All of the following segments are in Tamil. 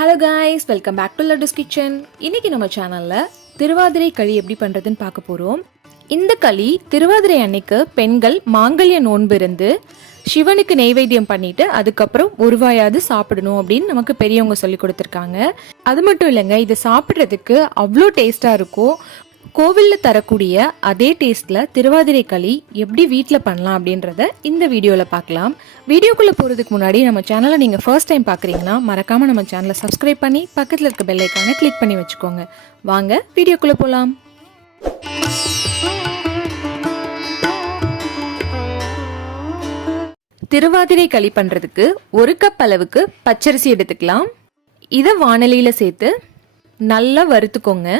Hello guys welcome back to லட்டஸ் kitchen இன்னைக்கு நம்ம சேனலில் திருவாதிரை களி எப்படி பண்ணுறதுன்னு பார்க்க போகிறோம் இந்த களி திருவாதிரை அன்னைக்கு பெண்கள் மாங்கல்ய நோன்பு இருந்து சிவனுக்கு நெய்வேத்தியம் பண்ணிட்டு அதுக்கப்புறம் உருவாயாவது சாப்பிடணும் அப்படின்னு நமக்கு பெரியவங்க சொல்லி கொடுத்துருக்காங்க. அது மட்டும் இல்லைங்க இது சாப்பிட்றதுக்கு அவ்வளோ டேஸ்டாக இருக்கும் கோவிலில் தரக்கூடிய அதே டேஸ்ட்டில் திருவாதிரை களி எப்படி வீட்டில் பண்ணலாம் அப்படின்றத இந்த வீடியோவில் பார்க்கலாம். வீடியோக்குள்ளே போகிறதுக்கு முன்னாடி நம்ம சேனலை நீங்கள் ஃபர்ஸ்ட் டைம் பார்க்குறீங்கன்னா மறக்காமல் நம்ம சேனலை சப்ஸ்கிரைப் பண்ணி பக்கத்தில் இருக்க பெல்லைக்கான கிளிக் பண்ணி வச்சுக்கோங்க. வாங்க வீடியோக்குள்ளே போகலாம் திருவாதிரை களி பண்ணுறதுக்கு ஒரு கப் அளவுக்கு பச்சரிசி எடுத்துக்கலாம். இதை வானலியில் சேர்த்து நல்லா வறுத்துக்கோங்க.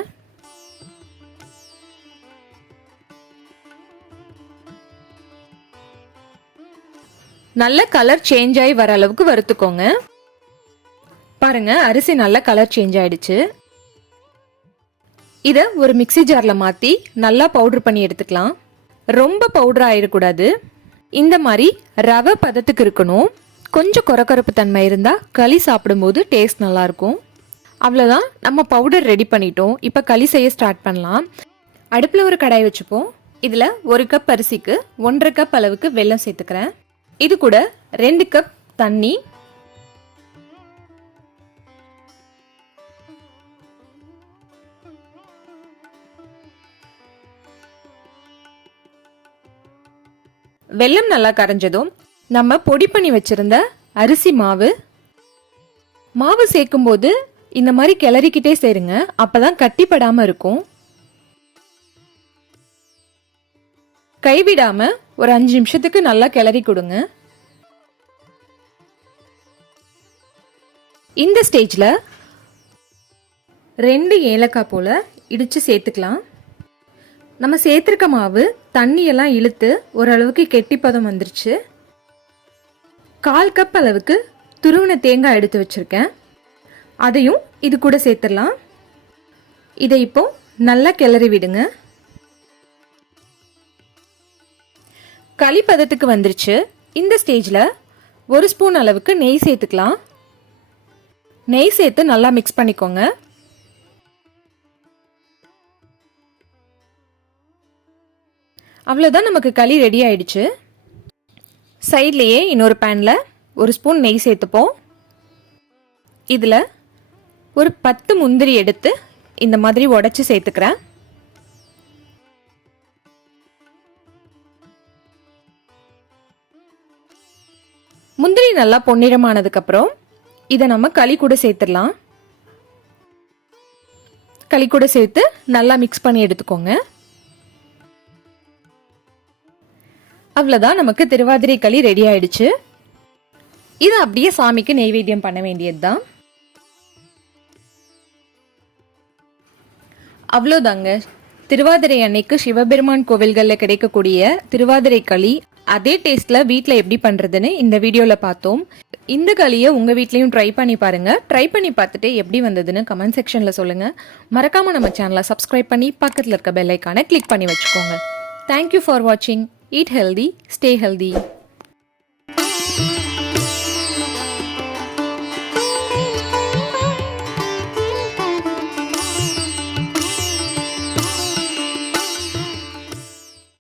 நல்ல கலர் சேஞ்ச் ஆகி வர அளவுக்கு வறுத்துக்கோங்க. பாருங்க அரிசி நல்ல கலர் சேஞ்ச் ஆயிடுச்சு. இதை ஒரு மிக்ஸி ஜாரில் மாற்றி நல்லா பவுடர் பண்ணி எடுத்துக்கலாம். ரொம்ப பவுடர் ஆயிடக்கூடாது. இந்த மாதிரி ரவை பதத்துக்கு இருக்கணும். கொஞ்சம் கொரகொரப்பு தன்மை இருந்தால் களி சாப்பிடும்போது டேஸ்ட் நல்லாயிருக்கும். அவ்வளோதான் நம்ம பவுடர் ரெடி பண்ணிட்டோம். இப்போ களி செய்ய ஸ்டார்ட் பண்ணலாம். அடுப்பில் ஒரு கடாய் வச்சுப்போம். இதில் ஒரு கப் அரிசிக்கு ஒன்றரை கப் அளவுக்கு வெல்லம் சேர்த்துக்கிறேன். இது கூட ரெண்டு கப் தண்ணி. வெல்லம் நல்லா கரைஞ்சதும் நம்ம பொடி பண்ணி வச்சிருந்த அரிசி மாவு. மாவு சேர்க்கும்போது இந்த மாதிரி கிளறிக்கிட்டே சேருங்க. அப்பதான் கட்டிப்படாம இருக்கும். கைவிடாம ஒரு அஞ்சு நிமிஷத்துக்கு நல்லா கிளறி கொடுங்க. இந்த ஸ்டேஜில் ரெண்டு ஏலக்காய் போல் இடித்து சேர்த்துக்கலாம். நம்ம சேர்த்துருக்க மாவு தண்ணியெல்லாம் இழுத்து ஓரளவுக்கு கெட்டிப்பதம் வந்துருச்சு. கால் கப் அளவுக்கு துருவின தேங்காய் எடுத்து வச்சுருக்கேன். அதையும் இது கூட சேர்த்துடலாம். இதை இப்போ நல்லா கிளறி விடுங்க. களி பதத்துக்கு வந்துருச்சு. இந்த ஸ்டேஜில் ஒரு ஸ்பூன் அளவுக்கு நெய் சேர்த்துக்கலாம். நெய் சேர்த்து நல்லா மிக்ஸ் பண்ணிக்கோங்க. அவ்வளோதான் நமக்கு களி ரெடி ஆயிடுச்சு. சைட்லேயே இன்னொரு பேனில் ஒரு ஸ்பூன் நெய் சேர்த்துப்போம். இதில் ஒரு பத்து முந்திரி எடுத்து இந்த மாதிரி உடச்சி சேர்த்துக்கிறேன். முந்திரி நல்லா பொன்னிறமானதுக்கப்புறம் இதை நம்ம களி கூட சேர்த்துடலாம். களி கூட சேர்த்து நல்லா மிக்ஸ் பண்ணி எடுத்துக்கோங்க. அவ்வளோதான் நமக்கு திருவாதிரை களி ரெடி ஆயிடுச்சு. இது அப்படியே சாமிக்கு நெய்வேத்தியம் பண்ண வேண்டியது தான் அவ்வளோதாங்க திருவாதிரை அன்னைக்கு சிவபெருமான் கோவில்களில் கிடைக்கக்கூடிய திருவாதிரை களி அதே டேஸ்ட்டில் வீட்டில் எப்படி பண்ணுறதுன்னு இந்த வீடியோவில் பார்த்தோம். இந்த களியை உங்கள் வீட்லேயும் ட்ரை பண்ணி பாருங்கள் ட்ரை பண்ணி பார்த்துட்டு எப்படி வந்ததுன்னு கமெண்ட் செக்ஷனில் சொல்லுங்கள் மறக்காமல் நம்ம சேனலை சப்ஸ்கிரைப் பண்ணி பக்கத்தில் இருக்க பெல்லைக்கான கிளிக் பண்ணி வச்சுக்கோங்க. தேங்க்யூ ஃபார் வாட்சிங் ஈட் ஹெல்தி ஸ்டே ஹெல்தி